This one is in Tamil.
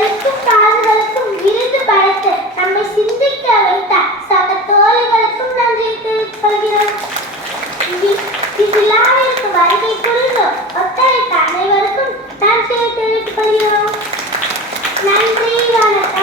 கைகளுக்கும் கால்களுக்கும் விருது படைத்து நம்மை சிந்திக்க வைத்த சக தோழிகளுக்கும் நன்றியை தெரிவித்துக் கொள்கிறோம். இவ்விழாவிற்கு வருகை புரிந்து ஒத்துழைத்த அனைவருக்கும் நன்றியை தெரிவித்துக் கொள்கிறோம். நன்றி, வணக்கம்.